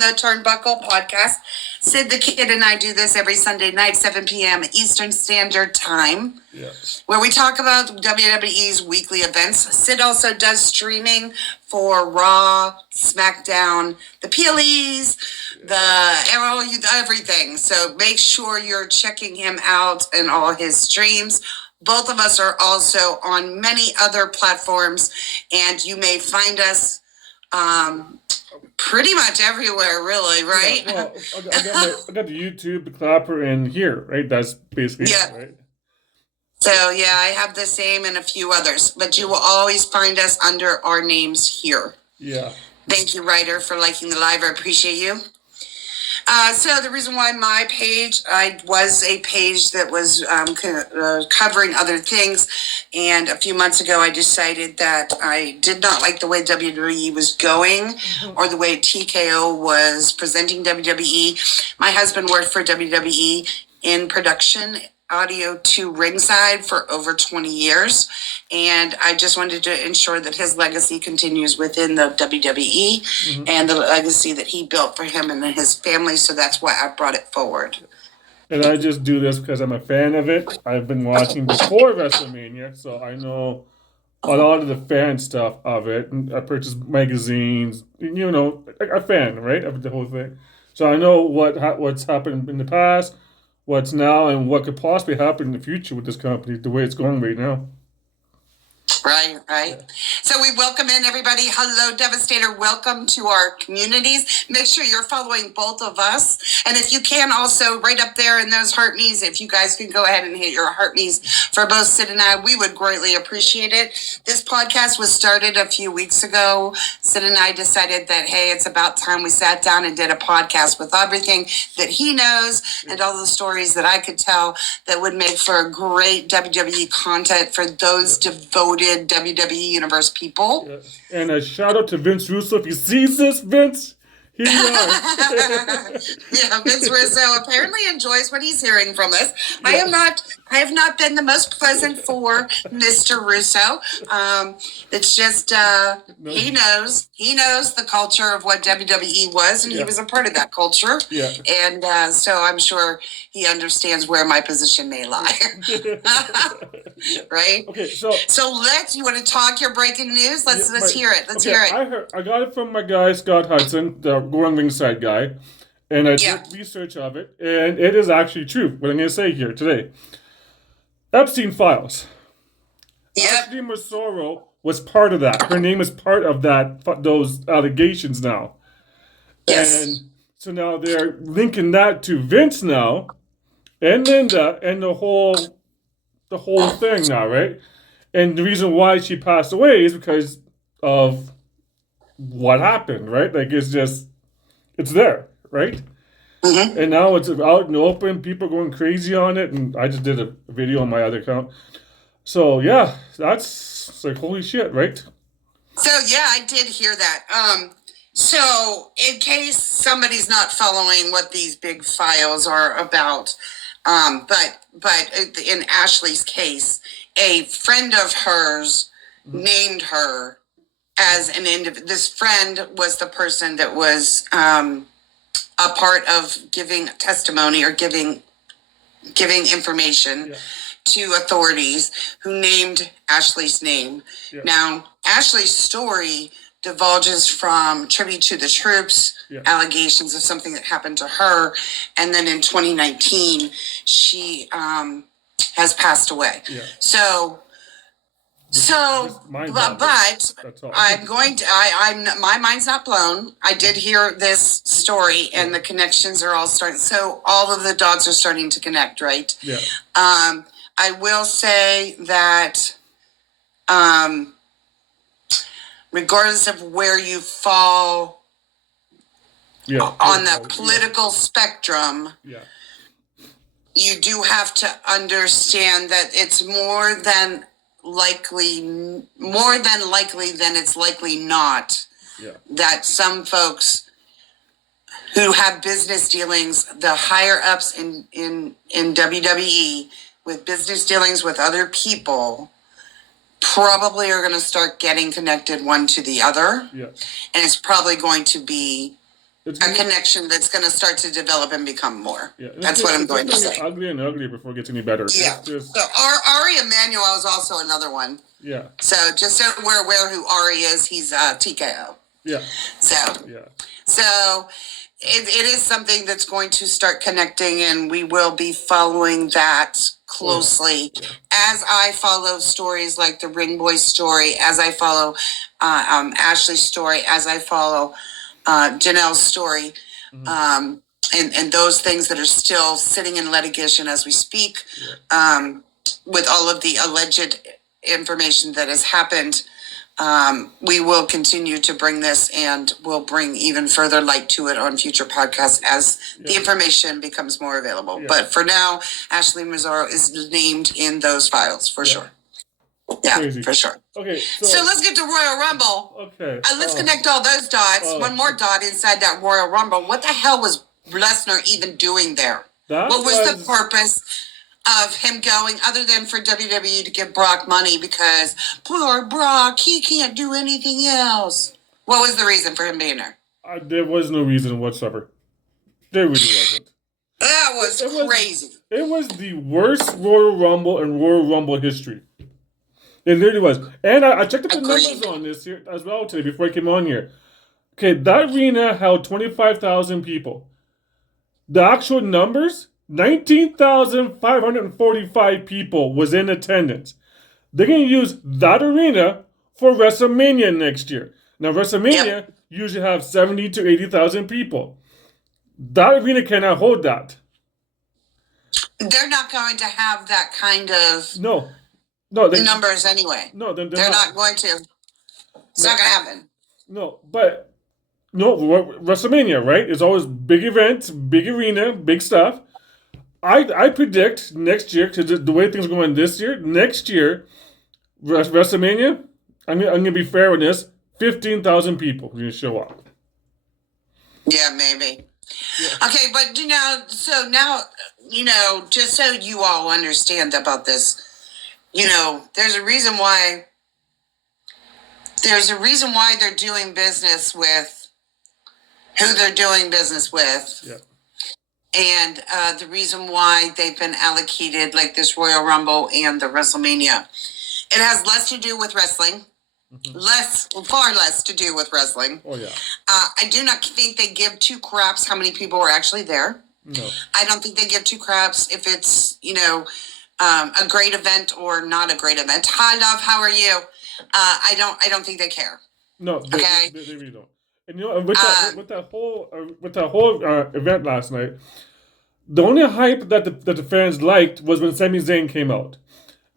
the Turnbuckle podcast. Sid the Kid and I do this every Sunday night, 7 p.m. Eastern Standard Time, where we talk about WWE's weekly events. Sid also does streaming for Raw, SmackDown, the PLEs, the Arrow, everything. So make sure you're checking him out and all his streams. Both of us are also on many other platforms, and you may find us pretty much everywhere, really, right? Yeah, well, I got the YouTube, the Clapper, and here, right? That's basically it, right? So, yeah, I have the same and a few others, but you will always find us under our names here. Yeah. Thank you, Ryder, for liking the live. I appreciate you. So the reason why my page, I was a page that was covering other things, and a few months ago I decided that I did not like the way WWE was going or the way TKO was presenting WWE. My husband worked for WWE in production, audio to ringside for over 20 years, and I just wanted to ensure that his legacy continues within the WWE and the legacy that he built for him and his family, so that's why I brought it forward. And I just do this because I'm a fan of it. I've been watching before WrestleMania, so I know a lot of the fan stuff of it. I purchased magazines, you know, a fan, right, of the whole thing. So I know what's happened in the past, what's now, and what could possibly happen in the future with this company, the way it's going right now. Right. So we welcome in everybody. Hello, Devastator. Welcome to our communities. Make sure you're following both of us. And if you can also, right up there in those heart me's, if you guys can go ahead and hit your heart me's for both Sid and I, we would greatly appreciate it. This podcast was started a few weeks ago. Sid and I decided that, hey, it's about time we sat down and did a podcast with everything that he knows and all the stories that I could tell that would make for a great WWE content for those devoted WWE Universe people. Yeah. And a shout out to Vince Russo. If he sees this, Vince, here you are. Yeah, Vince Russo apparently enjoys what he's hearing from us. Yeah. I have not been the most pleasant for Mr. Russo. It's just he knows the culture of what WWE was, and he was a part of that culture. Yeah. And so I'm sure he understands where my position may lie. Right? Okay, so you want to talk your breaking news? Let's hear it. Let's hear it. I got it from my guy Scott Hudson, the Going Ringside guy, and I did research of it, and it is actually true. What I'm going to say here today. Epstein files. Ashley Massoro was part of that. Her name is part of those allegations now. Yes. And so now they're linking that to Vince now, and Linda, and the whole thing now, right? And the reason why she passed away is because of what happened, right? Like, it's there, right? Mm-hmm. And now it's out in the open. People are going crazy on it. And I just did a video on my other account. So, yeah, that's like, holy shit, right? So, yeah, I did hear that. So, in case somebody's not following what these big files are about, but in Ashley's case, a friend of hers named her as an individual. This friend was the person that was a part of giving testimony or giving information to authorities who named Ashley's name. Yeah. Now, Ashley's story divulges from tribute to the troops, allegations of something that happened to her, and then in 2019, she has passed away. Yeah. But I'm going to. My mind's not blown. I did hear this story, and the connections are all starting. So all of the dots are starting to connect, right? Yeah. I will say that, regardless of where you fall on the political spectrum, you do have to understand that it's more than likely than it's likely not that some folks who have business dealings, the higher ups in WWE with business dealings with other people, probably are going to start getting connected one to the other. Yeah. And it's probably going to be a connection that's going to start to develop and become more. Yeah, that's what I'm going to say. Uglier and uglier before it gets any better. Yeah. So Ari Emanuel is also another one. Yeah. So just so we're aware who Ari is, he's TKO. Yeah. So. Yeah. So it is something that's going to start connecting, and we will be following that closely as I follow stories like the Ring Boy story, as I follow Ashley's story, as I follow Janelle's story, and those things that are still sitting in litigation as we speak, with all of the alleged information that has happened. We will continue to bring this, and we'll bring even further light to it on future podcasts as the information becomes more available. But for now, Ashley Mazzaro is named in those files for sure. Yeah, crazy. For sure. Okay, so let's get to Royal Rumble. Okay. Let's connect all those dots. One more dot inside that Royal Rumble. What the hell was Lesnar even doing there? What was the purpose of him going, other than for WWE to give Brock money because poor Brock, he can't do anything else? What was the reason for him being there? There was no reason whatsoever. There really wasn't. That was crazy. It was the worst Royal Rumble in Royal Rumble history. It literally was. And I checked up the numbers on this here as well today before I came on here. Okay, that arena held 25,000 people. The actual numbers, 19,545 people was in attendance. They're going to use that arena for WrestleMania next year. Now, WrestleMania usually have 70 to 80,000 people. That arena cannot hold that. They're not going to have that kind of numbers anyway. No, they're not going to. It's not going to happen. No, WrestleMania, right? It's always big events, big arena, big stuff. I predict next year, because the way things are going this year, next year, WrestleMania, I'm going to be fair on this, 15,000 people are going to show up. Yeah, maybe. Yeah. Okay, but so now, just so you all understand about this, there's a reason why they're doing business with who they're doing business with. Yeah. And the reason why they've been allocated like this Royal Rumble and the WrestleMania. It has less to do with wrestling. Far less to do with wrestling. Oh, yeah. I do not think they give two craps how many people are actually there. No. I don't think they give two craps if it's, a great event or not a great event. Hi, love, how are you? I don't think they care. No, they really don't. And with that whole event last night, the only hype that the fans liked was when Sami Zayn came out.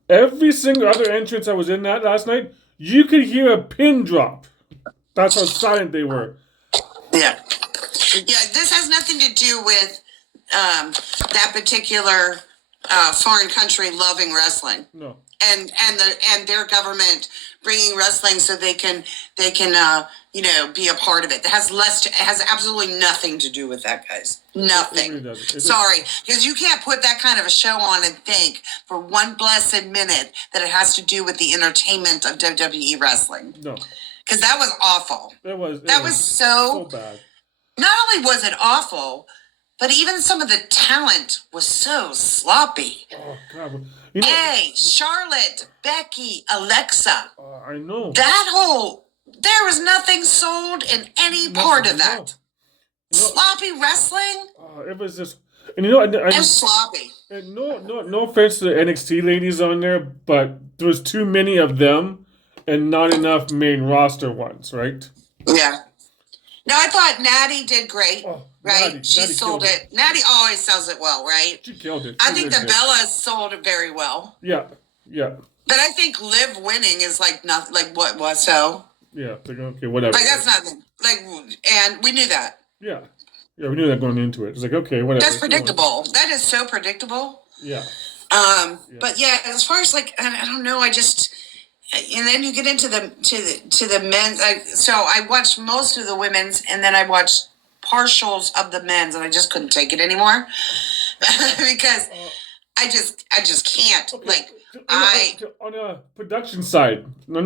Every single other entrance that was in that last night, you could hear a pin drop. That's how silent they were. Yeah. Yeah, this has nothing to do with that particular foreign country loving wrestling. No. And their government bringing wrestling so they can be a part of it. It has absolutely nothing to do with that, guys. Nothing. It really Sorry, because you can't put that kind of a show on and think for one blessed minute that it has to do with the entertainment of WWE wrestling. No. Because that was awful. That was so bad. Not only was it awful, but even some of the talent was so sloppy. Oh, God. Hey, Charlotte, Becky, Alexa. I know. There was nothing sold in any part of that. Sloppy wrestling? It was just, and it was sloppy. And no offense to the NXT ladies on there, but there was too many of them and not enough main roster ones, right? Yeah. No, I thought Natty did great, right? She sold it. Natty always sells it well, right? She killed it. I think the Bellas sold it very well. Yeah. But I think Liv winning is like nothing. Like what was so? Yeah. Okay. Whatever. Like that's nothing. And we knew that. Yeah. Yeah, we knew that going into it. It's like, okay, whatever. That's predictable. That is so predictable. Yeah. But yeah, as far as I don't know. And then you get into the men's. So I watched most of the women's, and then I watched partials of the men's, and I just couldn't take it anymore because I just can't. Okay. On the production side, now, I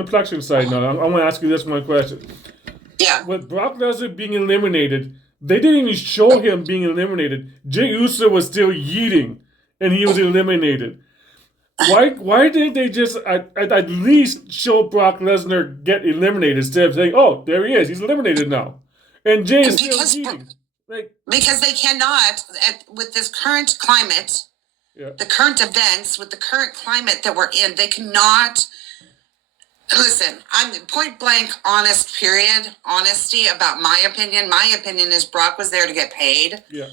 want to ask you this one question. Yeah. With Brock Lesnar being eliminated, They didn't even show him being eliminated. Jey Uso was still yeeting, and he was eliminated. Why didn't they just at least show Brock Lesnar get eliminated instead of saying, "Oh, there he is, he's eliminated now," and Jey is still yeeting. Because they cannot, with this current climate, the current events, with the current climate that we're in, they cannot. Listen, I'm point blank honest, period. Honesty about my opinion. My opinion is Brock was there to get paid. Yeah.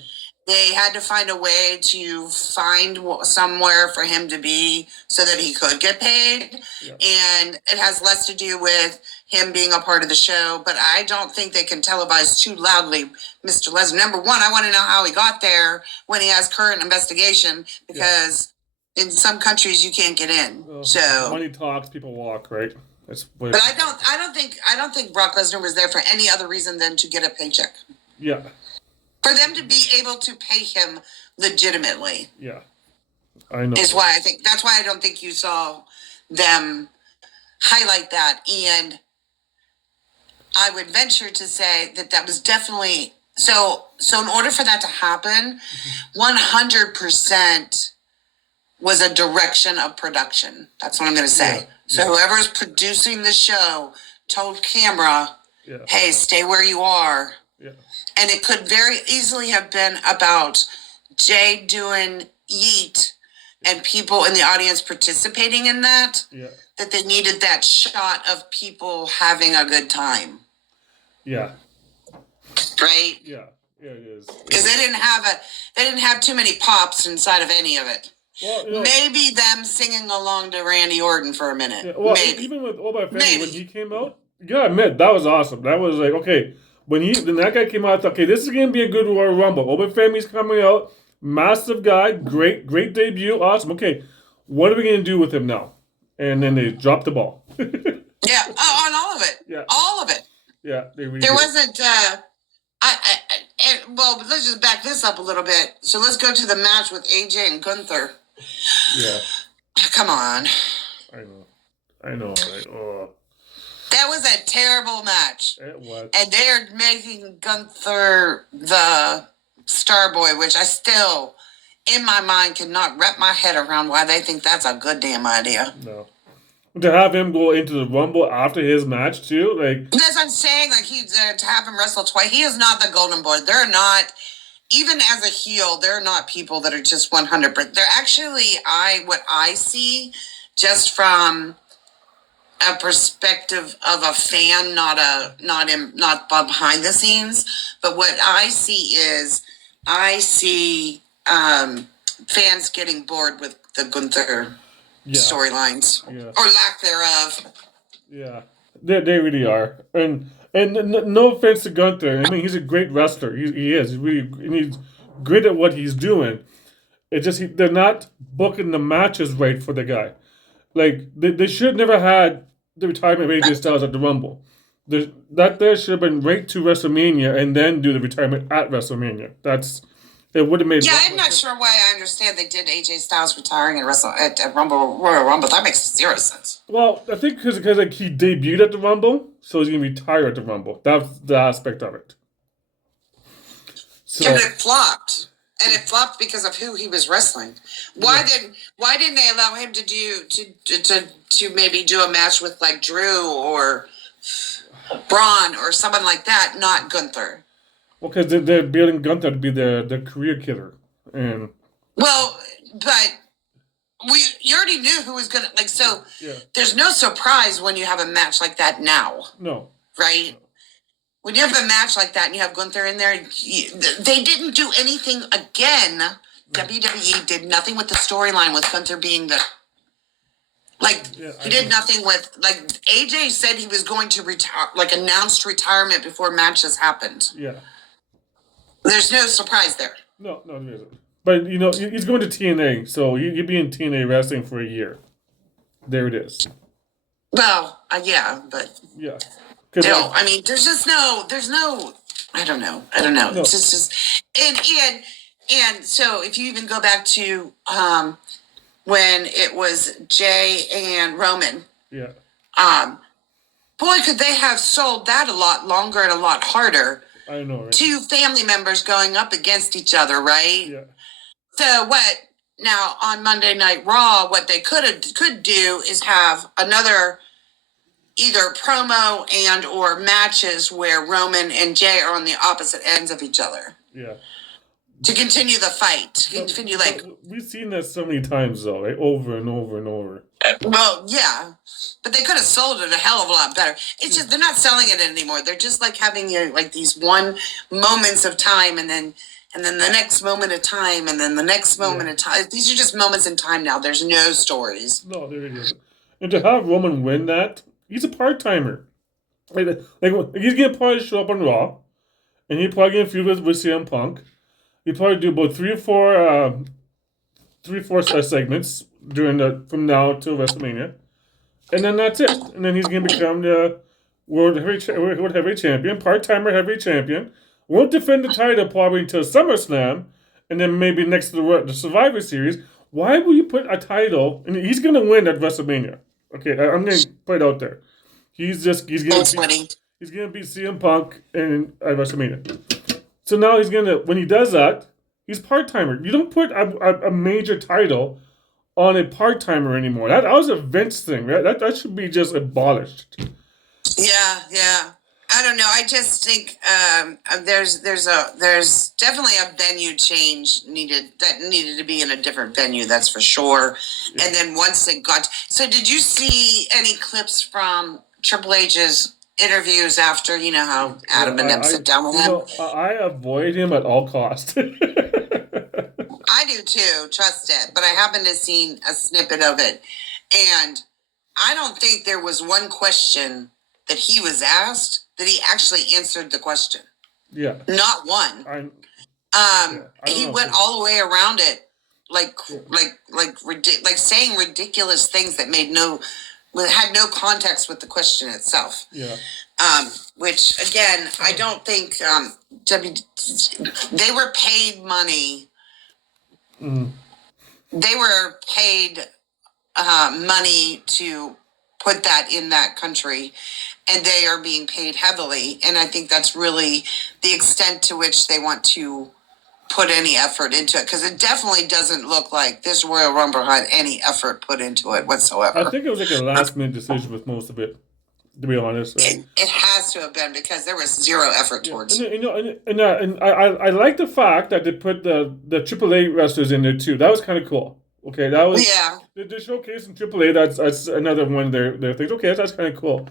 They had to find a way to find somewhere for him to be so that he could get paid. Yeah. And it has less to do with him being a part of the show. But I don't think they can televise too loudly Mr. Lesnar. Number one, I want to know how he got there when he has current investigation, because in some countries you can't get in. So money talks, people walk, right? But I don't think Brock Lesnar was there for any other reason than to get a paycheck. Yeah. For them to be able to pay him legitimately. Yeah. I know. Is why I think that's why I don't think you saw them highlight that. And I would venture to say that was definitely so in order for that to happen, 100% was a direction of production. That's what I'm going to say. Yeah. So whoever's producing the show told camera, hey, stay where you are. Yeah. And it could very easily have been about Jay doing yeet and people in the audience participating in that, that they needed that shot of people having a good time. Yeah. Right? Yeah. Yeah, it is. Because they didn't have too many pops inside of any of it. Well, maybe them singing along to Randy Orton for a minute. Yeah, well, maybe. Even with All My Family, when he came out, you gotta admit, that was awesome. That was like, okay, when that guy came out, I thought, okay, this is gonna be a good Royal Rumble. All My Family's coming out, massive guy, great debut, awesome. Okay, what are we gonna do with him now? And then they dropped the ball. On all of it. Yeah, all of it. Yeah, they really. There wasn't. Well, let's just back this up a little bit. So let's go to the match with AJ and Gunther. Yeah. Come on. I know. That was a terrible match. It was. And they're making Gunther the star boy, which I still, in my mind, cannot wrap my head around why they think that's a good damn idea. No. To have him go into the Rumble after his match, too? That's what I'm saying. To have him wrestle twice. He is not the Golden Boy. They're not... Even as a heel, they're not people that are just 100%. They're actually, what I see, just from a perspective of a fan, not behind the scenes. But what I see is, fans getting bored with the Gunther storylines, or lack thereof. Yeah, they really are, and no offense to Gunther. I mean, he's a great wrestler. He is. He's great at what he's doing. It's just they're not booking the matches right for the guy. They should never had the retirement of AJ Styles at the Rumble. That should have been right to WrestleMania and then do the retirement at WrestleMania. It would have made. Yeah, I'm not sure why I understand they did AJ Styles retiring at Royal Rumble. That makes zero sense. Well, I think because he debuted at the Rumble, so he's gonna retire at the Rumble. That's the aspect of it. So, but it flopped, and it flopped because of who he was wrestling. Why didn't they allow him to maybe do a match with Drew or Braun or someone like that, not Gunther? Well, because they're building Gunther to be the career killer, and but you already knew who was gonna so. Yeah. There's no surprise when you have a match like that now. No. Right. No. When you have a match like that and you have Gunther in there, they didn't do anything again. No. WWE did nothing with the storyline with Gunther being the. He did nothing with AJ said he was going to retire, announced retirement before matches happened. Yeah. There's no surprise there. No, there isn't. But, he's going to TNA, so he'll be in TNA wrestling for a year. There it is. Well, yeah, but... Yeah. No, I mean, there's no... I don't know. No. It's just... And so, if you even go back to when it was Jay and Roman... Yeah. Boy, could they have sold that a lot longer and a lot harder... I know, right? two family members going up against each other, right? Yeah. So what? Now on Monday Night Raw, what they could do is have another either promo and or matches where Roman and Jay are on the opposite ends of each other. Yeah. To continue the fight. To continue we've seen that so many times though, right? Over and over and over. Well, yeah. But they could have sold it a hell of a lot better. It's just they're not selling it anymore. They're just like having like these one moments of time and then the next moment of time and then the next moment of time. These are just moments in time now. There's no stories. No, there it is. And to have Roman win that, he's a part-timer. Like he's gonna probably show up on Raw, and he's probably gonna feud with CM Punk. He'd probably do about three or four segments from now to WrestleMania, and then that's it. And then he's gonna become the World Heavyweight Champion, part-timer heavyweight champion. Won't defend the title probably until SummerSlam, and then maybe next to the Survivor Series. Why would you put a title? And he's gonna win at WrestleMania. Okay, I'm gonna put it out there. He's gonna beat CM Punk at WrestleMania. So now when he does that, he's part-timer. You don't put a major title on a part-timer anymore. That was a Vince thing, right? That should be just abolished. Yeah. I don't know. I just think there's definitely a venue change needed to be in a different venue. That's for sure. Yeah. And then once it got, so did you see any clips from Triple H's interviews after? You know how Adam and them sit down with him. I avoid him at all costs. I do too. Trust it. But I happened to see a snippet of it, and I don't think there was one question that he was asked that he actually answered the question. Yeah. Not one. He went all the way around it, like saying ridiculous things that had no context with the question itself. Yeah. Which again, I don't think they were paid money. Mm. They were paid money to put that in that country, and they are being paid heavily. And I think that's really the extent to which they want to put any effort into it, because it definitely doesn't look like this Royal Rumble had any effort put into it whatsoever. I think it was like a last-minute decision with most of it, to be honest. It has to have been, because there was zero effort towards it. And I like the fact that they put the AAA wrestlers in there too. That was kind of cool. Okay, that was they're showcasing AAA. That's another one of their things. Okay, that's kind of cool.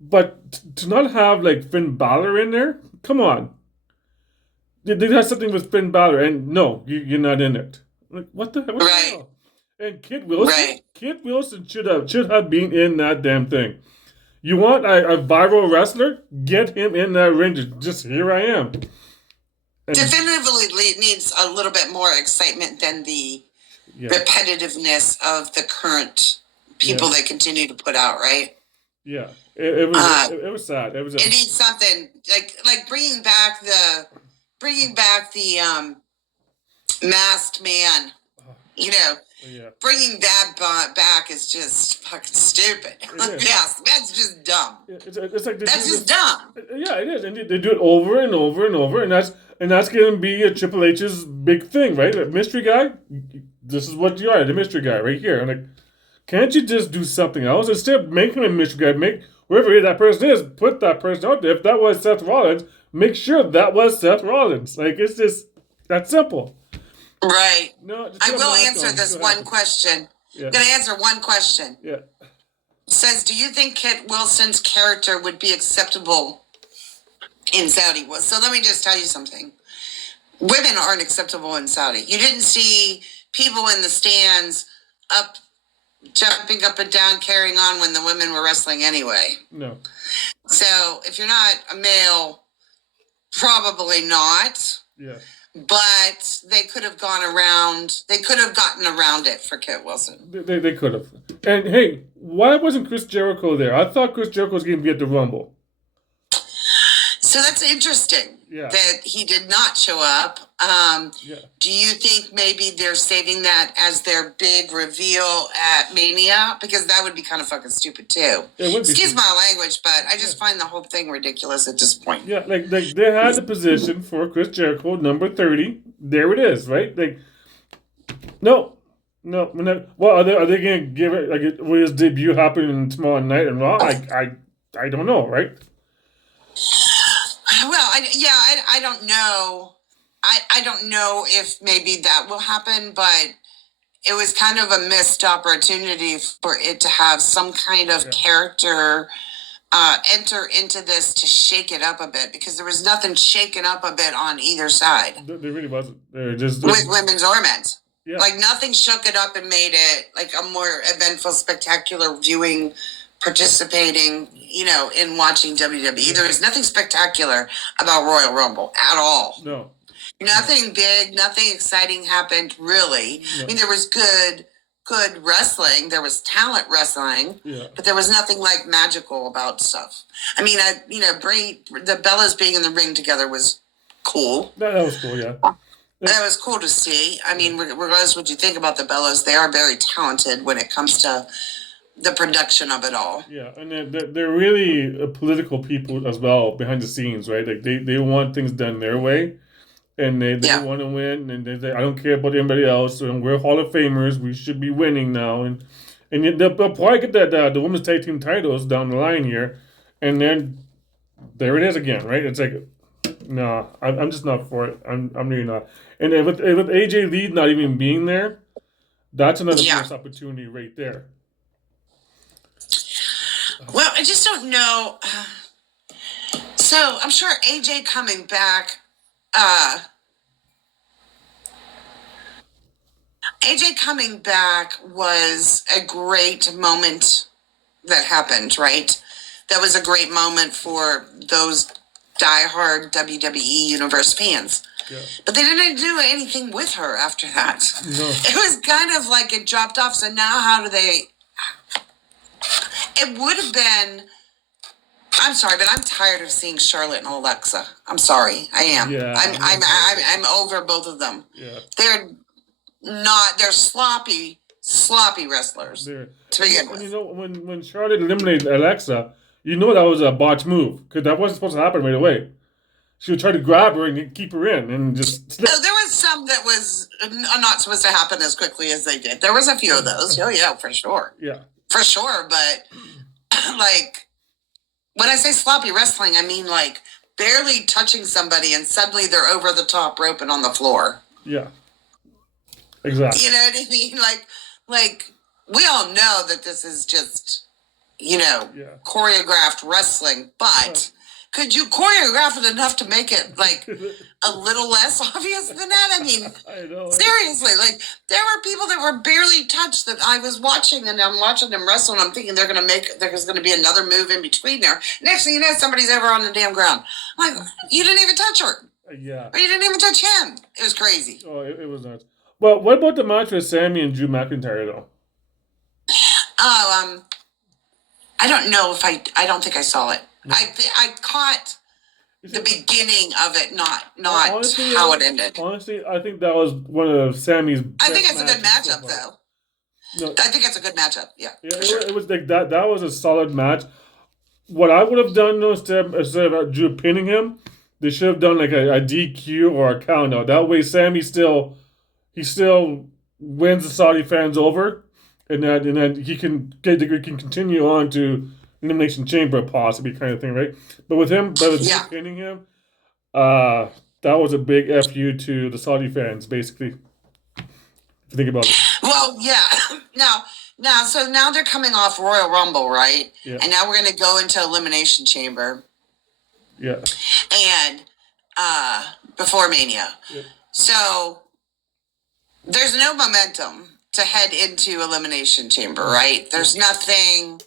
But to not have like Finn Balor in there, come on. They had something with Finn Balor, and no, you're not in it. Like what the hell? And Kid Wilson should have been in that damn thing. You want a viral wrestler? Get him in that ring. Just here I am. And definitively needs a little bit more excitement than the repetitiveness of the current people they continue to put out, right? Yeah, it was sad. It needs something like bringing back the masked man. You know, bringing that back is just fucking stupid. Yes, that's just dumb. It's like that's just dumb. Yeah, it is, and they do it over and over and over, and that's going to be a Triple H's big thing, right? A mystery guy. This is what you are, the mystery guy, right here. I'm like, can't you just do something else instead of making a mystery guy? Make whoever that person is, put that person out there. If that was Seth Rollins, make sure that was Seth Rollins. Like it's just that simple. Right. No, I will answer this one question. Yeah. I'm going to answer one question. Yeah. It says, do you think Kit Wilson's character would be acceptable in Saudi? Well, so let me just tell you something. Women aren't acceptable in Saudi. You didn't see people in the stands jumping up and down, carrying on when the women were wrestling anyway. No. So if you're not a male, probably not. Yeah. But they could have gone around. They could have gotten around it for Kit Wilson. They could have. And hey, why wasn't Chris Jericho there? I thought Chris Jericho was going to be at the Rumble. So that's interesting Yeah. that he did not show up. Do you think maybe they're saving that as their big reveal at Mania? Because that would be kind of fucking stupid too. It would be Excuse stupid. my language, but I just find the whole thing ridiculous at this point. Yeah, like they had the position for Chris Jericho, number 30. There it is, right? Like, no, we're not. Well, are they gonna give it like will his debut happen tomorrow night and Raw? I don't know, right? Well, I don't know. I don't know if maybe that will happen, but it was kind of a missed opportunity for it to have some kind of character enter into this to shake it up a bit, because there was nothing shaken up a bit on either side. There really wasn't. They're just with women's or men's. Yeah. Like nothing shook it up and made it like a more eventful, spectacular viewing, participating, in watching WWE. There was nothing spectacular about Royal Rumble at all. No. Nothing big, nothing exciting happened, really. No. I mean, there was good wrestling. There was talent wrestling, but there was nothing like magical about stuff. I mean, the Bellas being in the ring together was cool. That was cool, yeah. That was cool to see. I mean, regardless of what you think about the Bellas, they are very talented when it comes to the production of it all. Yeah, and they're really political people as well behind the scenes, right? Like they want things done their way, and they want to win, and they say, I don't care about anybody else, and we're Hall of Famers, we should be winning now, and they'll probably get the women's tag team titles down the line here, and then there it is again, right? It's like, no, I'm just not for it. I'm really not. And with AJ Lee not even being there, that's another missed opportunity right there. Well, I just don't know. So I'm sure AJ coming back. AJ coming back was a great moment that happened, right? That was a great moment for those diehard WWE Universe fans. Yeah. But they didn't do anything with her after that. No. It was kind of like it dropped off. So now how do they... It would have been... I'm sorry, but I'm tired of seeing Charlotte and Alexa. I'm sorry. I am. Yeah, I'm over both of them. Yeah. They're sloppy wrestlers to begin with. When Charlotte eliminated Alexa, that was a botch move, because that wasn't supposed to happen right away. She would try to grab her and keep her in and just... No, there was some that was not supposed to happen as quickly as they did. There was a few of those. Oh, yeah, for sure. Yeah. For sure, but, like, when I say sloppy wrestling, I mean, like, barely touching somebody and suddenly they're over the top rope and on the floor. Yeah. Exactly. You know what I mean? Like we all know that this is just, choreographed wrestling, but could you choreograph it enough to make it like a little less obvious than that? I mean, seriously, like there were people that were barely touched that I was watching, and I'm watching them wrestle, and I'm thinking there's going to be another move in between there. Next thing you know, somebody's over on the damn ground. I'm like, you didn't even touch her. Yeah. Or you didn't even touch him. It was crazy. Oh, it was nuts. Well, what about the match with Sammy and Drew McIntyre, though? Oh, I don't know if I don't think I saw it. No. I caught the beginning of it, not honestly, how it ended. Honestly, I think that was one of Sammy's best I think it's a good matchup, though. No, I think it's a good matchup, yeah. It was like that. That was a solid match. What I would have done, though, instead of Drew pinning him, they should have done like a DQ or a count out. That way, Sammy still wins the Saudi fans over, and then he can continue on to Elimination Chamber possibly kind of thing, right? But with pinning him, that was a big FU to the Saudi fans, basically. If you think about it. Well, yeah. Now they're coming off Royal Rumble, right? Yeah. And now we're going to go into Elimination Chamber. Yeah. And before Mania. Yeah. So there's no momentum to head into Elimination Chamber, right? There's nothing,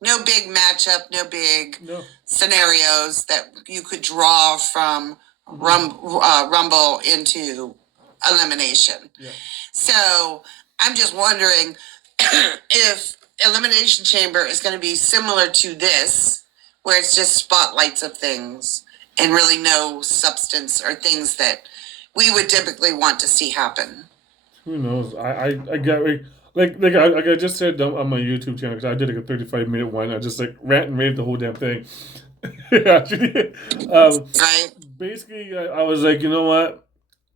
no big matchup, no big scenarios that you could draw from Rumble into Elimination. Yeah. So I'm just wondering if Elimination Chamber is going to be similar to this, where it's just spotlights of things and really no substance or things that we would typically want to see happen. Who knows? I get like I just said on my YouTube channel because I did like a 35-minute one. I just like rant and rave the whole damn thing. Actually, Right? basically, I was like, you know what?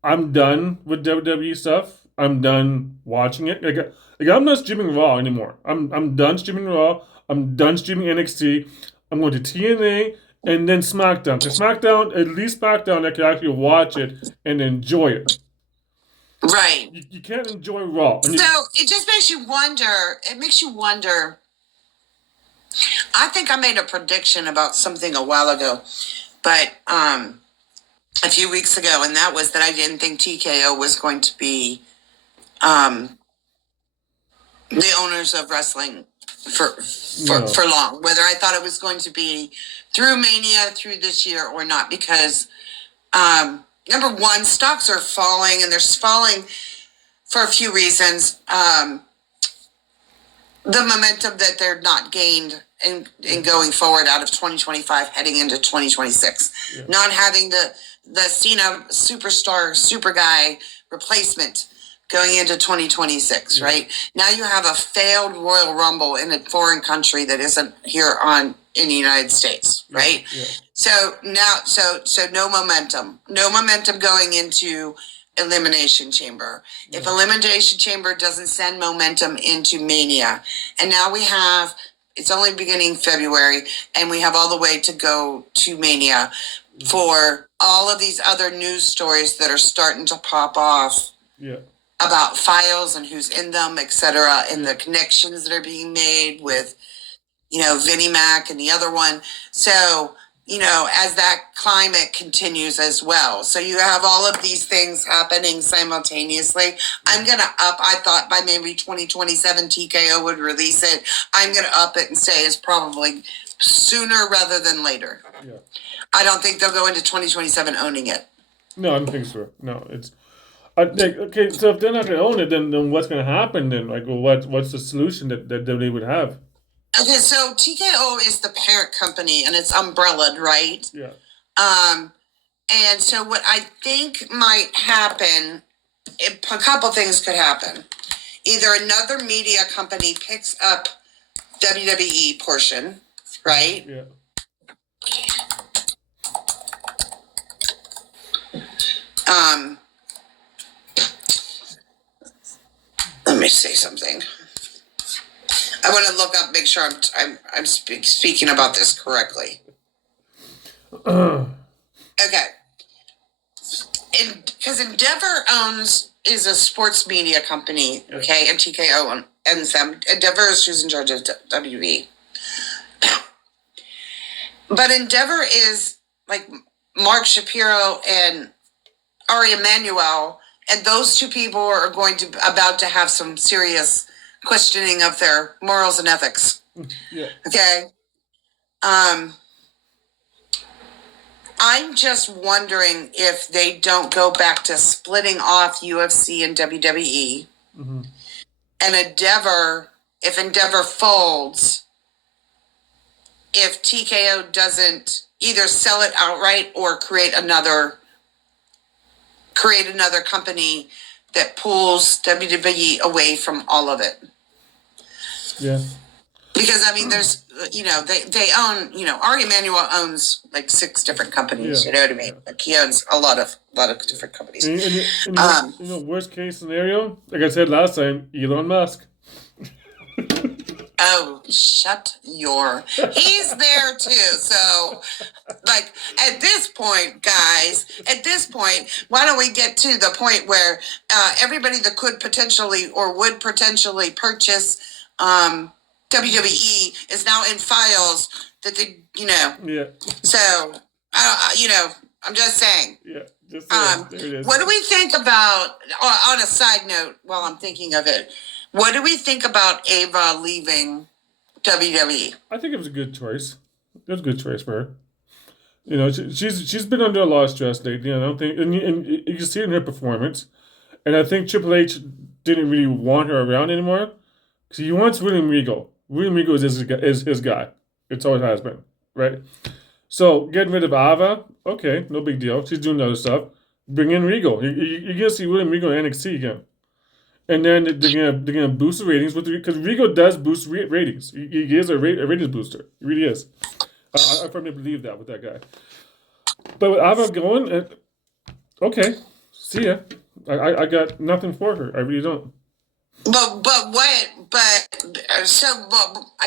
I'm done with WWE stuff. I'm done watching it. Like I'm not streaming Raw anymore. I'm done streaming Raw. I'm done streaming NXT. I'm going to TNA and then SmackDown. Because SmackDown, at least SmackDown, I can actually watch it and enjoy it. Right. You can't enjoy Raw. So it just makes you wonder. It makes you wonder. I think I made a prediction about something a while ago, but a few weeks ago, and that was that I didn't think TKO was going to be the owners of wrestling for long. Whether I thought it was going to be through Mania, through this year, or not, because number one, stocks are falling, and they're falling for a few reasons. The momentum that they're not gained in going forward out of 2025 heading into 2026. Yeah. Not having the Cena superstar, super guy replacement going into 2026, yeah. Right? Now you have a failed Royal Rumble in a foreign country that isn't here in the United States, right? Yeah. So now, so no momentum going into Elimination Chamber. Yeah. If Elimination Chamber doesn't send momentum into Mania, and now it's only beginning February, and we have all the way to go to Mania for all of these other news stories that are starting to pop off. Yeah. About files and who's in them, etc., and the connections that are being made with, Vinnie Mac and the other one. So, as that climate continues as well. So you have all of these things happening simultaneously. I'm going to I thought by maybe 2027 TKO would release it. I'm going to up it and say it's probably sooner rather than later. Yeah. I don't think they'll go into 2027 owning it. No, I don't think so. No, it's... okay, so if they're not going to own it, then what's going to happen then? Like, well, what's the solution that they would have? Okay, so TKO is the parent company, and it's umbrellaed, right? Yeah. And so what I think might happen, a couple things could happen. Either another media company picks up WWE portion, right? Yeah. Let me say something. I want to look up, make sure I'm speaking about this correctly. Okay. Because Endeavor is a sports media company, okay, and TKO owns them. Endeavor is who's in charge of WB. But Endeavor is like Mark Shapiro and Ari Emanuel, and those two people are about to have some serious questioning of their morals and ethics. Yeah. Okay. I'm just wondering if they don't go back to splitting off UFC and WWE. Mm-hmm. And if Endeavor folds, if TKO doesn't either sell it outright or create another company that pulls WWE away from all of it. Yeah. Because, there's, they own, Ari Emanuel owns like 6 different companies, you know what I mean? Like he owns a lot of different companies. And worst case scenario, like I said last time, Elon Musk. Oh, he's there too. So, like, at this point, guys, why don't we get to the point where everybody that could potentially or would potentially purchase WWE is now in files that they, Yeah. So, I'm just saying. Yeah. There it is. What do we think about, on a side note, while I'm thinking of it, what do we think about Ava leaving WWE? I think it was a good choice. It was a good choice for her. She's been under a lot of stress lately. I don't think, and you can see it in her performance. And I think Triple H didn't really want her around anymore because he wants William Regal. William Regal is his guy. It's always has been, right? So getting rid of Ava, okay, no big deal. She's doing other stuff. Bring in Regal. You're gonna see William Regal in NXT again, and then they're gonna boost the ratings with because Regal does boost ratings. He is a ratings booster. He really is. I firmly believe that with that guy. But with Ava going, okay, see ya. I got nothing for her. I really don't. I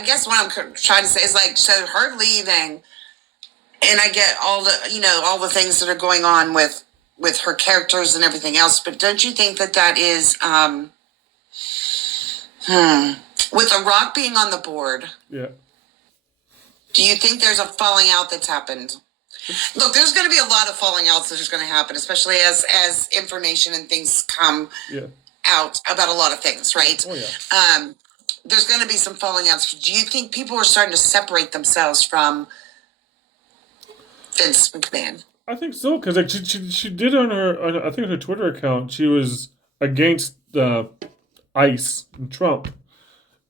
guess what I'm trying to say is like, so her leaving, and I get all the, all the things that are going on with her characters and everything else. But don't you think that that is, with The Rock being on the board, Yeah. do you think there's a falling out that's happened? Look, there's going to be a lot of falling outs that are going to happen, especially as information and things come Yeah. out about a lot of things, right? Oh yeah. There's going to be some falling outs. Do you think people are starting to separate themselves from Vince McMahon? I think so because like she did on I think on her Twitter account she was against ICE and Trump,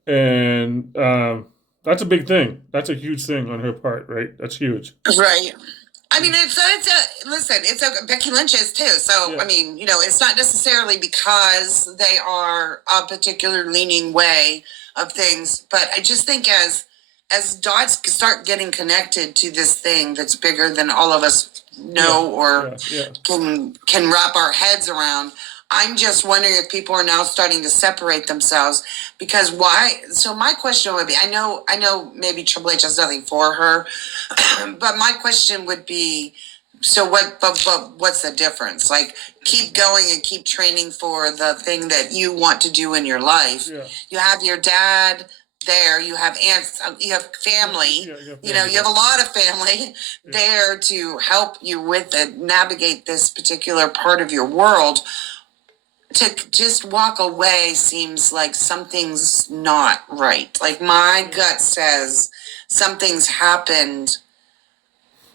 and that's a big thing. That's a huge thing on her part, right? That's huge. Right. I mean, it's a Becky Lynch is too. So, Yeah. I mean, it's not necessarily because they are a particular leaning way of things, but I just think as dots start getting connected to this thing that's bigger than all of us know or can wrap our heads around. I'm just wondering if people are now starting to separate themselves because why? So my question would be, I know maybe Triple H has nothing for her, but my question would be, so what's the difference? Like, keep going and keep training for the thing that you want to do in your life. Yeah. You have your dad there, you have aunts, you have family, you have a lot of family there to help you with it, navigate this particular part of your world. To just walk away seems like something's not right. Like my gut says something's happened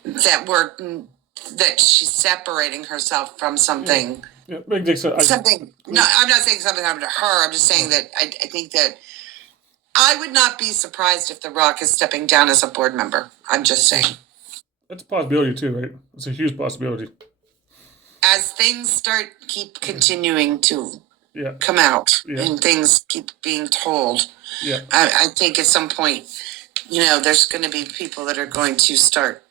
that she's separating herself from something. Yeah. Something. No, I'm not saying something happened to her. I'm just saying that I think that I would not be surprised if The Rock is stepping down as a board member. I'm just saying. That's a possibility too, right? It's a huge possibility. As things keep continuing to Yeah. come out Yeah. and things keep being told, Yeah. I think at some point, there's going to be people that are going to start.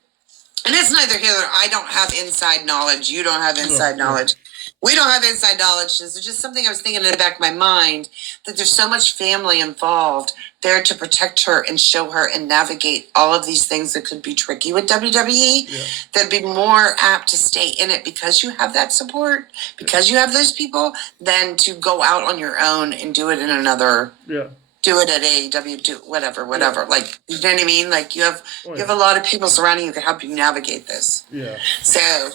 And it's neither here nor I don't have inside knowledge. You don't have inside knowledge. We don't have inside knowledge. This is just something I was thinking in the back of my mind that there's so much family involved there to protect her and show her and navigate all of these things that could be tricky with WWE. Yeah. That'd be more apt to stay in it because you have that support, because you have those people, than to go out on your own and do it in another. Yeah. Do it at AEW, do whatever. Yeah. Like, you know what I mean? Like you have a lot of people surrounding you who can help you navigate this. Yeah. So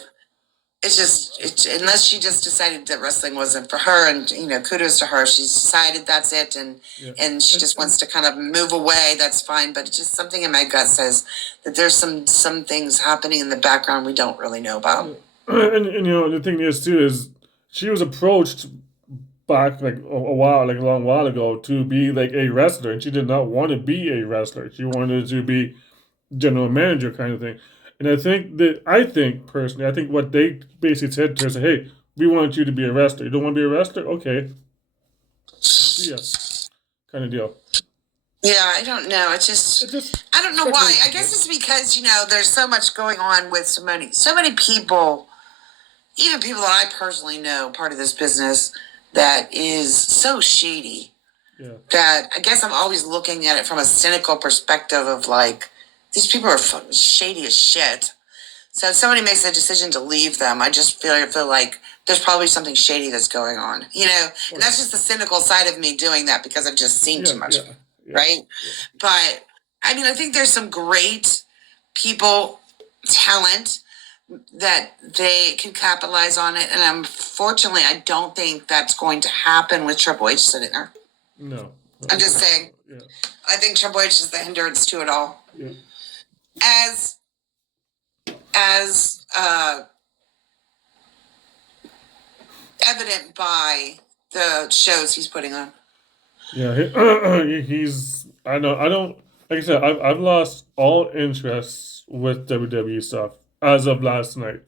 it's unless she just decided that wrestling wasn't for her, and kudos to her. She's decided that's it, and she just wants to kind of move away. That's fine, but it's just something in my gut says that there's some things happening in the background we don't really know about. And the thing is too is she was approached back like a long while ago to be like a wrestler, and she did not want to be a wrestler. She wanted to be general manager kind of thing. And I think personally, I think what they basically said to her is, hey, we want you to be a wrestler. You don't want to be a wrestler? Okay. Yeah. Kind of deal. Yeah, I don't know. It's just I don't know why. I guess it's because, there's so much going on with so many people, even people that I personally know, part of this business, that is so shady. Yeah. That I guess I'm always looking at it from a cynical perspective of like, these people are shady as shit. So if somebody makes a decision to leave them, I just feel like there's probably something shady that's going on, And that's just the cynical side of me doing that because I've just seen too much, right? Yeah. But I mean, I think there's some great people, talent that they can capitalize on it, and unfortunately, I don't think that's going to happen with Triple H sitting there. No. I'm just saying. Yeah. I think Triple H is the hindrance to it all. Yeah. As evident by the shows he's putting on. Yeah, he's. I know. I don't. like I said, I've lost all interest with WWE stuff as of last night.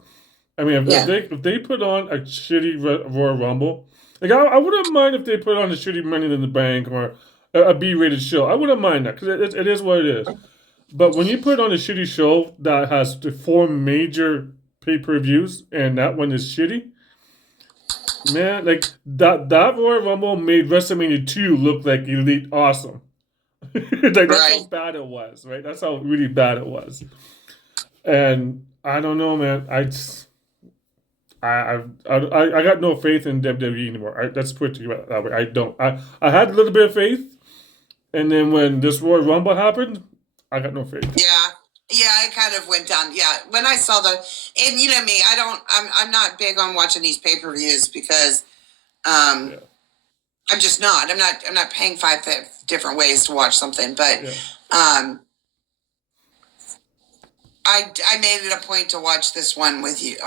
I mean, Yeah. if they put on a shitty Royal Rumble, like I wouldn't mind if they put on a shitty Money in the Bank or a B-rated show. I wouldn't mind that because it is what it is. But when you put on a shitty show that has the four major pay-per-views and that one is shitty, man, like that Royal Rumble made WrestleMania 2 look like elite awesome. Like that's how Right. bad it was, right? That's how really bad it was. And I don't know, man. I got no faith in WWE anymore. That's put it that way. I don't. I had a little bit of faith, and then when this Royal Rumble happened, I got no faith. Yeah. Yeah, it kind of went down. Yeah, when I saw and you know me, I'm not big on watching these pay-per-views because Yeah. I'm just not. I'm not paying five different ways to watch something, but Yeah. um, I made it a point to watch this one with you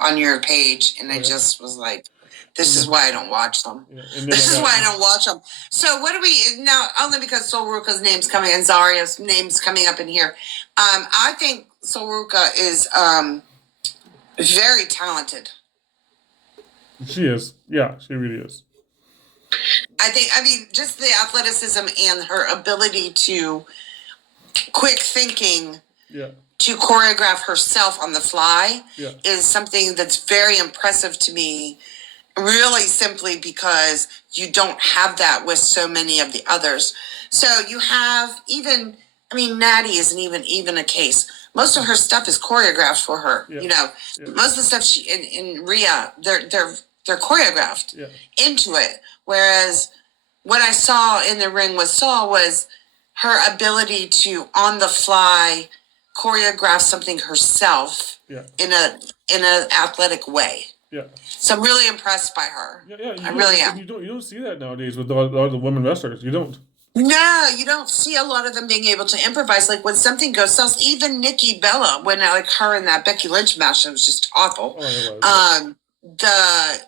on your page, and I just was like, this is why I don't watch them. Yeah. And then This is why I don't watch them. So what do we now? Only because Sol Ruka's name's coming and Zaria's name's coming up in here. I think Sol Ruka is very talented. She is. Yeah, she really is. I mean, just the athleticism and her ability to quick thinking Yeah. to choreograph herself on the fly Yeah. is something that's very impressive to me, really simply because you don't have that with so many of the others. So you have Natty isn't even a case. Most of her stuff is choreographed for her. Yeah. You know, most of the stuff she in Rhea, they're choreographed into it. Whereas what I saw in the ring with Saul was her ability to on the fly choreograph something herself in an athletic way. Yeah. So I'm really impressed by her. Yeah. I really am. You don't see that nowadays with all the women wrestlers. You don't. No, you don't see a lot of them being able to improvise. Like when something goes south, even Nikki Bella, when like her in that Becky Lynch match, it was just awful. Oh, it was. The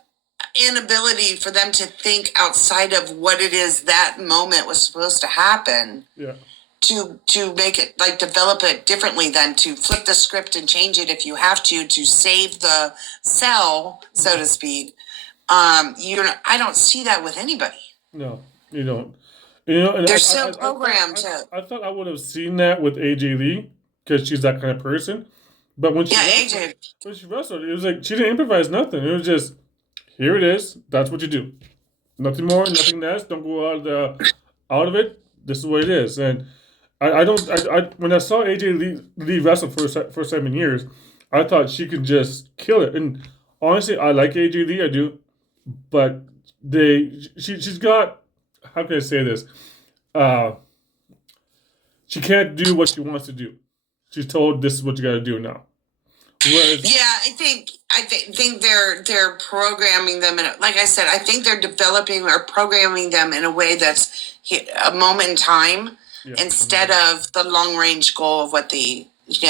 inability for them to think outside of what it is that moment was supposed to happen. Yeah. To make it like develop it differently than to flip the script and change it if you have to save the cell, so to speak. I don't see that with anybody. No, you don't. You know, and they're so programmed. I thought I would have seen that with AJ Lee because she's that kind of person. But when she wrestled, it was like she didn't improvise nothing. It was just here it is. That's what you do. Nothing more, nothing less. Don't go out of it. This is what it is. And I when I saw AJ Lee wrestle for 7 years, I thought she could just kill it. And honestly, I like AJ Lee, I do, but she's got, how can I say this? She can't do what she wants to do. She's told this is what you got to do now. Whereas, yeah, I think they're programming them, and like I said, I think they're developing or programming them in a way that's a moment in time instead of the long range goal of what they used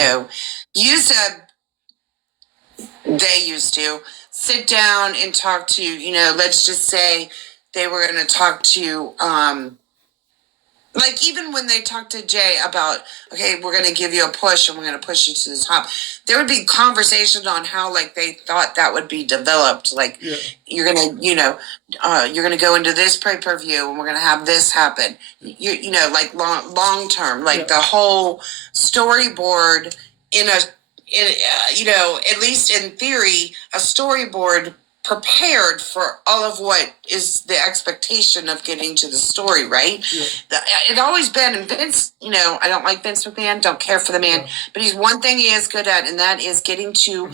to sit down and talk to. Let's just say they were going to talk to. Like even when they talked to Jay about, okay, we're going to give you a push and we're going to push you to the top, there would be conversations on how like they thought that would be developed. Like you're going to, you're going to go into this pay-per-view and we're going to have this happen. Like long term, like the whole storyboard at least in theory, a storyboard prepared for all of what is the expectation of getting to the story, right? It's always been, and Vince, I don't like Vince McMahon, don't care for the man, but he's one thing he is good at, and that is getting to,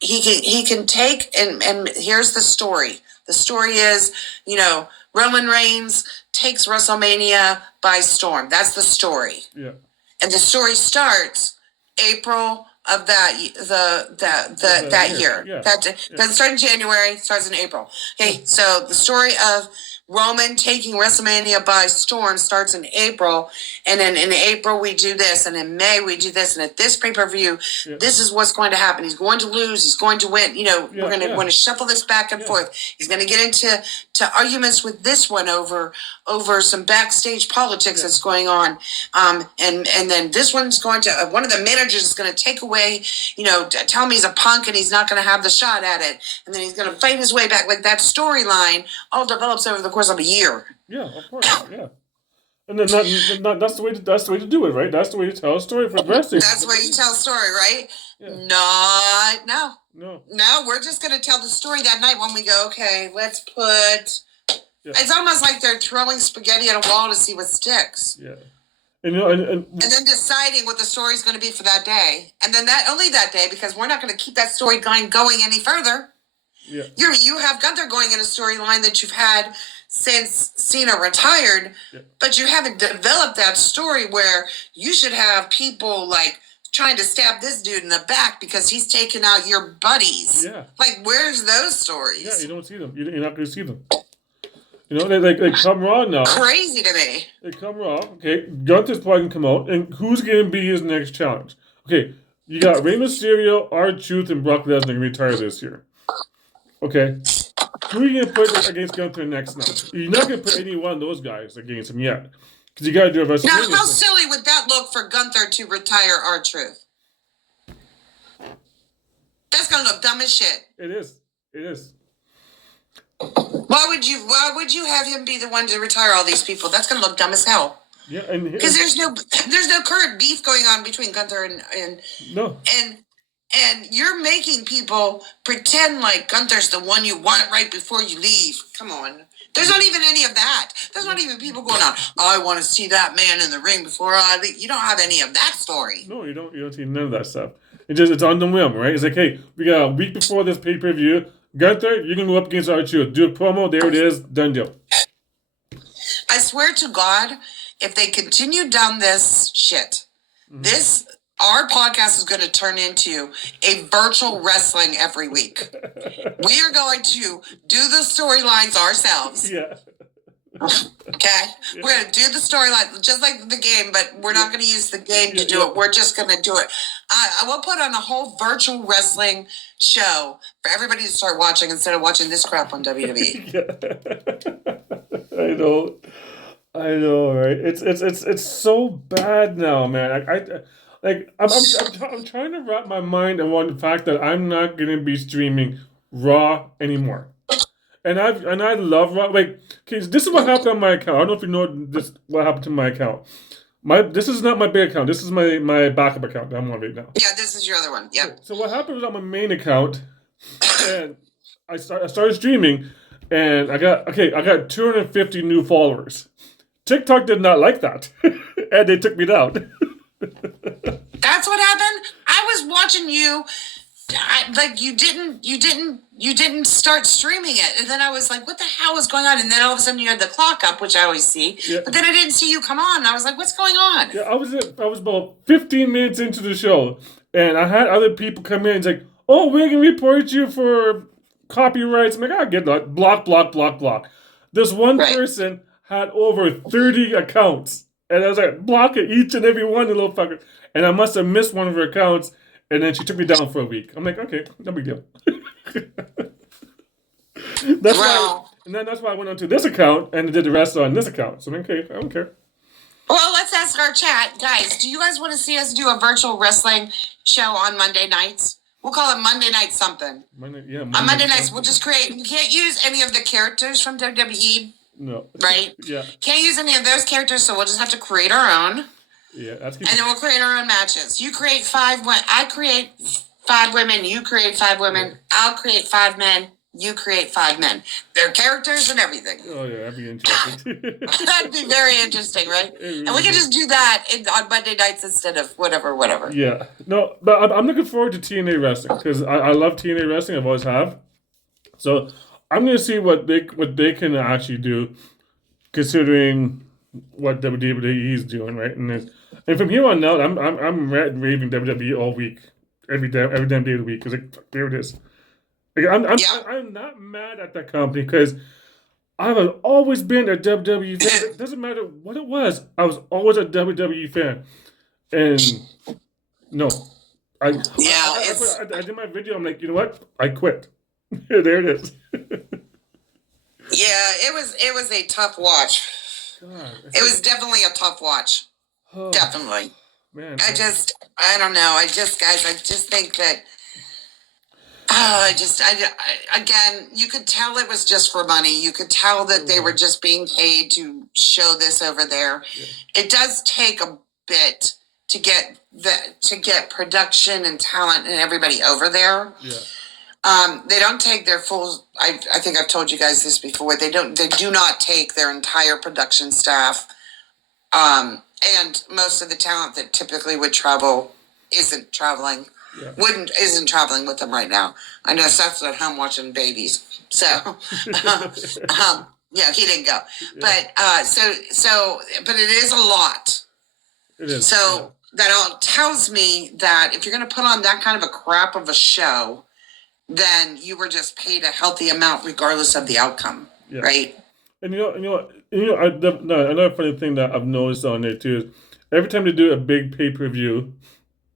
he can take, and here's the story. The story is, Roman Reigns takes WrestleMania by storm. That's the story. Yeah. And the story starts April of that year. That started in January, starts in April. Okay, so the story of Roman taking WrestleMania by storm starts in April, and then in April we do this, and in May we do this, and at this pay-per-view, this is what's going to happen. He's going to lose. He's going to win. We're going to shuffle this back and forth. He's going to get into arguments with this one over some backstage politics that's going on, and then this one's going to one of the managers is going to take away, tell him he's a punk and he's not going to have the shot at it, and then he's going to fight his way back. Like that storyline all develops over the course of a year. Yeah, of course. Yeah. And then that's the way to do it, right? That's the way to tell a story for wrestling. That's the way you tell a story, right? Yeah. No, we're just going to tell the story that night when we go, okay, let's put... Yeah. It's almost like they're throwing spaghetti at a wall to see what sticks. Yeah. And then deciding what the story's going to be for that day. And then only that day, because we're not going to keep that storyline going any further. Yeah. You have Gunther going in a storyline that you've had since Cena retired, but you haven't developed that story where you should have people like trying to stab this dude in the back because he's taking out your buddies. Yeah. Like, where's those stories? Yeah, you don't see them. You're not going to see them. They come raw now. Crazy to me. They come raw. Okay, Gunther's probably going to come out, and who's going to be his next challenge? Okay, you got Rey Mysterio, R-Truth, and Brock Lesnar going to retire this year. Okay. Who are you going to put against Gunther next night? You're not going to put any one of those guys against him yet. Because you got to do a WrestleMania. Now, how silly would that look for Gunther to retire R-Truth? That's going to look dumb as shit. It is. Why would you have him be the one to retire all these people? That's going to look dumb as hell. Yeah, because there's no current beef going on between Gunther and you're making people pretend like Gunther's the one you want right before you leave. Come on. There's not even any of that. There's not even people going on, I want to see that man in the ring before I leave. You don't have any of that story. No, you don't see none of that stuff. It's on the whim, right? It's like, hey, we got a week before this pay-per-view. Gunther, you're going to go up against R-Truth. Do a promo. There it is. Done deal. I swear to God, if they continue down this shit, our podcast is going to turn into a virtual wrestling every week. We are going to do the storylines ourselves. Yeah. Okay? Yeah. We're going to do the storyline just like the game, but we're not going to use the game to do it. We're just going to do it. I will put on a whole virtual wrestling show for everybody to start watching instead of watching this crap on WWE. I know, right? It's so bad now, man. I'm trying to wrap my mind around the fact that I'm not gonna be streaming Raw anymore. And I love Raw. Like, okay, this is what happened on my account. I don't know if you know what happened to my account. This is not my big account. This is my backup account that I'm on right now. Yeah, this is your other one. Yep. So what happened was on my main account, and I started streaming, and I got 250 new followers. TikTok did not like that, and they took me down. That's what happened. I was watching you. You didn't start streaming it, and then I was like, "What the hell is going on?" And then all of a sudden, you had the clock up, which I always see. Yeah. But then I didn't see you come on. And I was like, "What's going on?" Yeah, I was about 15 minutes into the show, and I had other people come in and say, "Oh, we're gonna report you for copyrights." I'm like, "I get that." Block. This one person had over 30 accounts, and I was like, "Block it, each and every one, the little fucker." And I must have missed one of her accounts. And then she took me down for a week. I'm like, okay, no big deal. That's why I went onto this account and did the rest on this account. So I'm like, okay, I don't care. Well, let's ask our chat. Guys, do you guys want to see us do a virtual wrestling show on Monday nights? We'll call it Monday Night something. On Monday nights, we'll just create. We can't use any of the characters from WWE. No. Right? Yeah. Can't use any of those characters, so we'll just have to create our own. Yeah, that's good. And then we'll create our own matches. You create 5 women. I create 5 women. You create 5 women. Yeah. I'll create 5 men. You create 5 men. Their characters and everything. Oh, yeah, that'd be interesting. That'd be very interesting, right? And we can just do that on Monday nights instead of whatever. Yeah. No, but I'm looking forward to TNA wrestling because I love TNA wrestling. I've always have. So I'm going to see what they can actually do considering what WWE is doing, right? And from here on out, I'm raving WWE all week, every damn day of the week because there it is. Like, I'm not mad at that company because I've always been a WWE fan. It doesn't matter what it was. I was always a WWE fan. And no, Yeah, it's I did my video. I'm like, you know what? I quit. There it is. yeah, it was a tough watch. God, It was definitely a tough watch. oh Definitely. man, I don't know. Guys, I just think that, again, you could tell it was just for money. You could tell that they were just being paid to show this over there. yeah, It does take a bit to get production and talent and everybody over there. yeah, They don't take their full. I think I've told you guys this before. They do not take their entire production staff. And most of the talent that typically would travel isn't traveling. yeah. Isn't traveling with them right now. I know Seth's at home watching babies, so yeah, he didn't go. Yeah. But it is a lot. It is. So that all tells me that if you're going to put on that kind of a crap of a show, then you were just paid a healthy amount regardless of the outcome, Yeah. right? And another funny thing that I've noticed on there too is every time they do a big pay per view,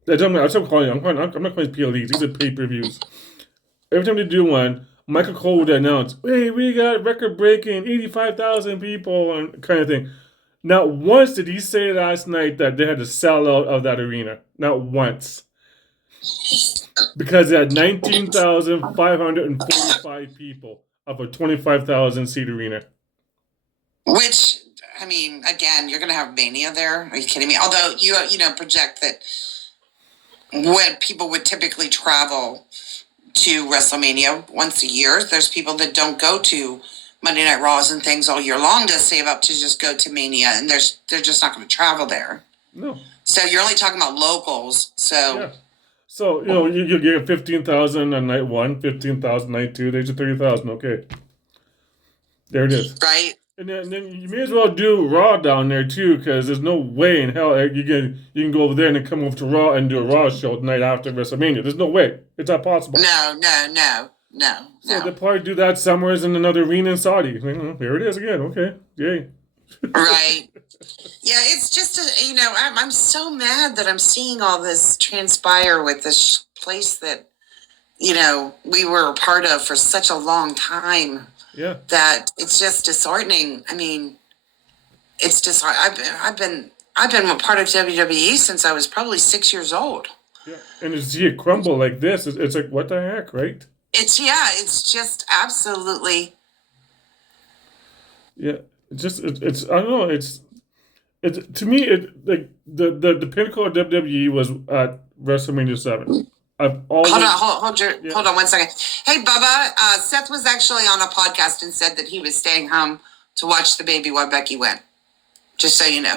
I'm not calling it PLEs. These are pay per views. Every time they do one, Michael Cole would announce, "Hey, we got record breaking 85,000 people," and kind of thing. Not once did he say last night that they had to sell out of that arena. Not once. Because they had 19,545 people of a 25,000 seat arena. Which, I mean, again, you're going to have Mania there. Are you kidding me? Although you project that when people would typically travel to WrestleMania once a year, there's people that don't go to Monday Night Raws and things all year long to save up to just go to Mania, and they're just not going to travel there. No. So you're only talking about locals. So yeah. So you get 15,000 on night one, 15,000 night two. There's your 30,000. Okay. There it is. Right. And then you may as well do Raw down there too, because there's no way in hell you can go over there and then come over to Raw and do a Raw show the night after WrestleMania. There's no way. It's not possible. No. So they'll probably do that somewhere in another arena in Saudi. Here it is again. Okay. Yay. Right. Yeah, it's just, I'm so mad that I'm seeing all this transpire with this place that, we were a part of for such a long time. Yeah. That it's just disheartening. I mean, it's just I've been a part of WWE since I was probably 6 years old. Yeah. And to see it crumble like this, it's like, what the heck, right? It's just absolutely. Yeah. It's I don't know. It's to me like the pinnacle of WWE was at WrestleMania 7. I've always Hold on 1 second. Hey Bubba, Seth was actually on a podcast and said that he was staying home to watch the baby while Becky went. Just so you know.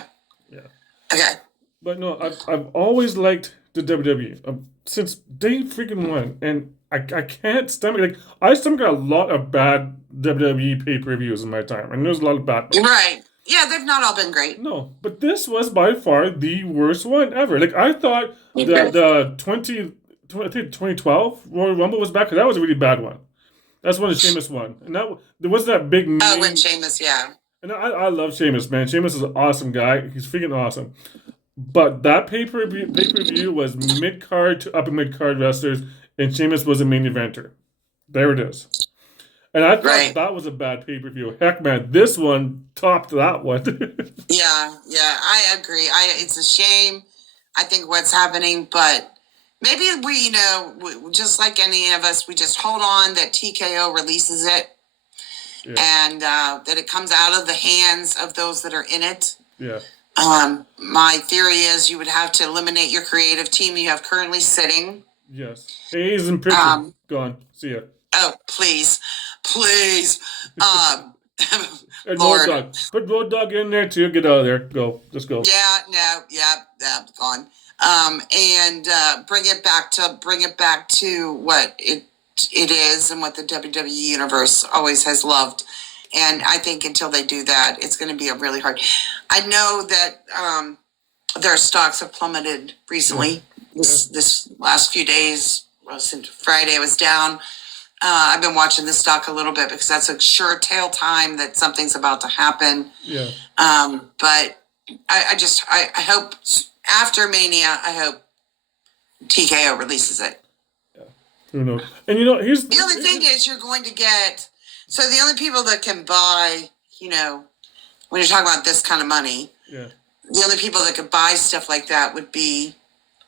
Yeah. Okay. But no, I've always liked the WWE since day freaking one, and I can't stomach I stomach a lot of bad WWE pay per views in my time, and there's a lot of bad ones. Right. Yeah, they've not all been great. No, but this was by far the worst one ever. I thought the 2012 Royal Rumble was back, because that was a really bad one. That's one of Sheamus won, and there was that big. When Sheamus, yeah. And I love Sheamus, man. Sheamus is an awesome guy. He's freaking awesome. But that pay per view was mid card to upper mid card wrestlers, and Sheamus was a main eventer. There it is. And I thought that was a bad pay per view. Heck, man, this one topped that one. Yeah, I agree. It's a shame. I think what's happening, but maybe we, just like any of us, we just hold on that TKO releases it, and that it comes out of the hands of those that are in it. Yeah. My theory is you would have to eliminate your creative team you have currently sitting. Yes. Hayes and Pritchard. Gone. See ya. Oh, please. And Lord. Road Dogg. Put Road Dogg in there too. Get out of there. Go. Just go. Yeah, gone. And bring it back to what it is and what the WWE universe always has loved. And I think until they do that, it's going to be a really hard. I know that their stocks have plummeted recently. This last few days, since Friday was down. I've been watching this stock a little bit because that's a sure tale time that something's about to happen. Yeah. But I hope after Mania, I hope TKO releases it. Yeah. Who knows? And here's the only thing is you're going to get. So the only people that can buy, when you're talking about this kind of money, yeah, the only people that could buy stuff like that would be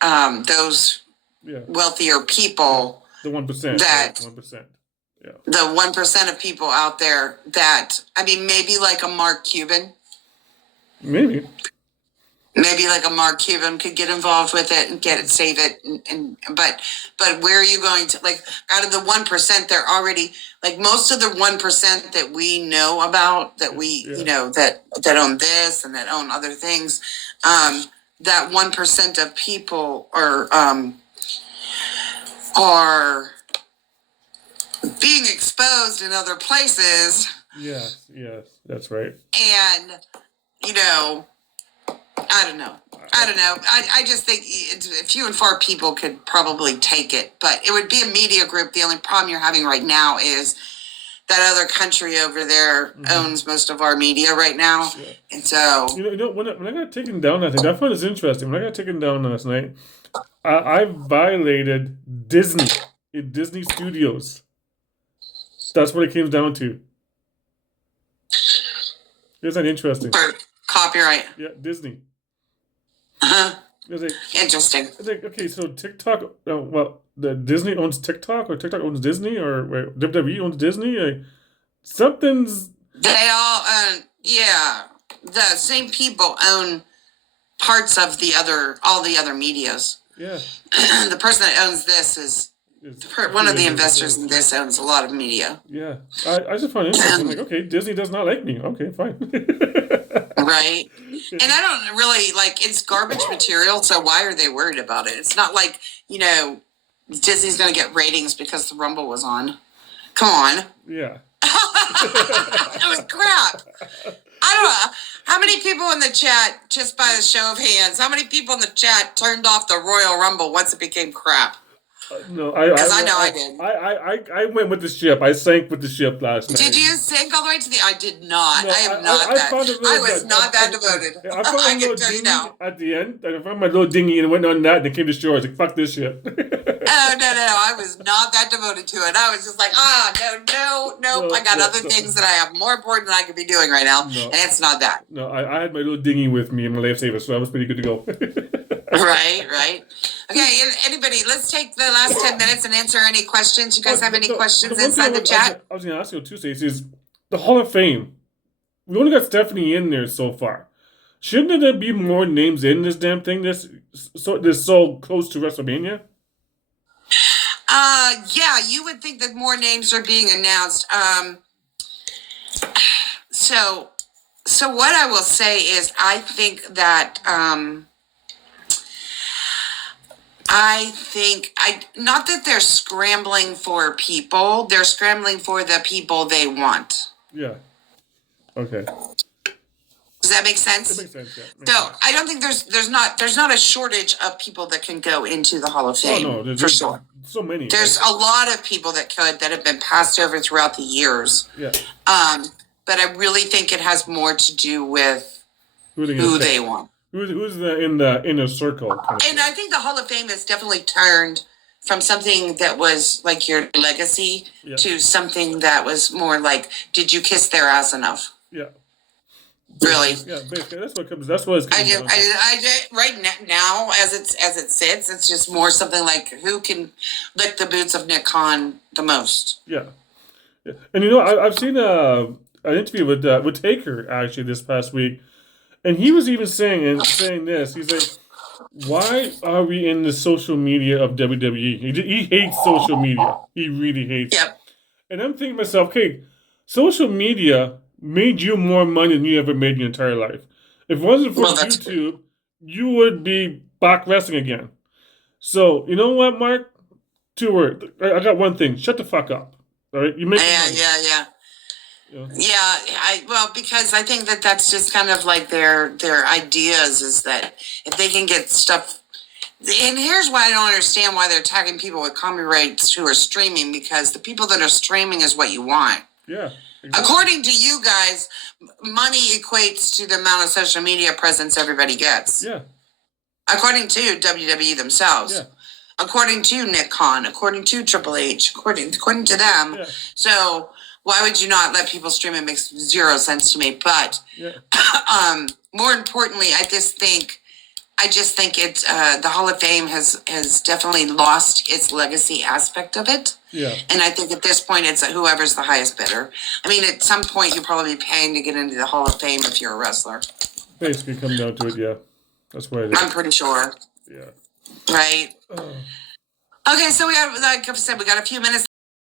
those wealthier people. The 1%. That 1%. Yeah. The 1% of people out there that, maybe like a Mark Cuban. Maybe like a Mark Cuban could get involved with it and save it. But where are you going to, like, out of the 1%, they're already, like, most of the 1% that we know about, that we, that own this and that own other things, that 1% of people are being exposed in other places. Yes, that's right. And, I don't know. I just think few and far people could probably take it, but it would be a media group. The only problem you're having right now is that other country over there owns most of our media right now. Yeah. And so... when I got taken down, I found this interesting. When I got taken down last night, I violated Disney Studios. That's what it came down to. Isn't that interesting? For copyright. Yeah, Disney. Uh-huh. Like, interesting. Okay, so TikTok, the Disney owns TikTok, or TikTok owns Disney, or WWE owns Disney? Something's... They all own, the same people own parts of all the other medias. Yeah. The person that owns this is one of the investors in this owns a lot of media. Yeah. I just find it interesting. I'm like, okay, Disney does not like me. Okay, fine. Right. And I don't really, it's garbage material, so why are they worried about it? It's not like, Disney's going to get ratings because the Rumble was on. Come on. Yeah. It was crap. I don't know. How many people in the chat, just by a show of hands, how many people in the chat turned off the Royal Rumble once it became crap? No, because I know I did. I went with the ship. I sank with the ship last night. Did you sink all the way to the? I did not. No, I am not that. I was not that devoted. I found a little dinghy at the end. I found my little dinghy and went on that, and it came to shore. I was like, "Fuck this shit." Oh no! I was not that devoted to it. I was just like, no. I got other things that I have more important than I could be doing right now, and it's not that. No, I had my little dinghy with me and my lifesaver, so I was pretty good to go. Right. Okay, anybody, let's take the last 10 minutes and answer any questions. You guys have any questions inside the chat? I was going to ask you too, Stacey, is the Hall of Fame. We only got Stephanie in there so far. Shouldn't there be more names in this damn thing this so close to WrestleMania? Yeah, you would think that more names are being announced. So what I will say is I think that... not that they're scrambling for people, they're scrambling for the people they want. Yeah. Okay. Does that make sense? That makes sense, yeah. So I don't think there's not a shortage of people that can go into the Hall of Fame. Oh, no, for sure. So many. There's a lot of people that have been passed over throughout the years. Yeah. But I really think it has more to do with who they want. Who's in the inner circle? And I think the Hall of Fame has definitely turned from something that was like your legacy to something that was more like, did you kiss their ass enough? Yeah. Really? Yeah, basically, that's what comes. That's what it's coming down to. I right now, as it sits, it's just more something like who can lick the boots of Nick Khan the most. Yeah. And I've seen an interview with Taker actually this past week. And he was even saying this. He's like, why are we in the social media of WWE? He hates social media. He really hates it. And I'm thinking to myself, okay, social media made you more money than you ever made in your entire life. If it wasn't for YouTube, you would be back wrestling again. So, you know what, Mark? 2 words. I got one thing. Shut the fuck up. All right? You make money. Yeah, because I think that's just kind of like their ideas is that if they can get stuff And here's why I don't understand why they're tagging people with copyrights who are streaming, because the people that are streaming is what you want. Yeah. Exactly. According to you guys, money equates to the amount of social media presence everybody gets. Yeah. According to WWE themselves. Yeah. According to Nick Khan, according to Triple H, according to them. Yeah. So why would you not let people stream? It makes zero sense to me. But more importantly, I just think it's the Hall of Fame has definitely lost its legacy aspect of it. Yeah. And I think at this point it's whoever's the highest bidder. I mean, at some point you'll probably be paying to get into the Hall of Fame if you're a wrestler. Basically, come down to it, yeah. That's what it is. I'm pretty sure. Yeah. Right. Okay, so we have, like I said, we got a few minutes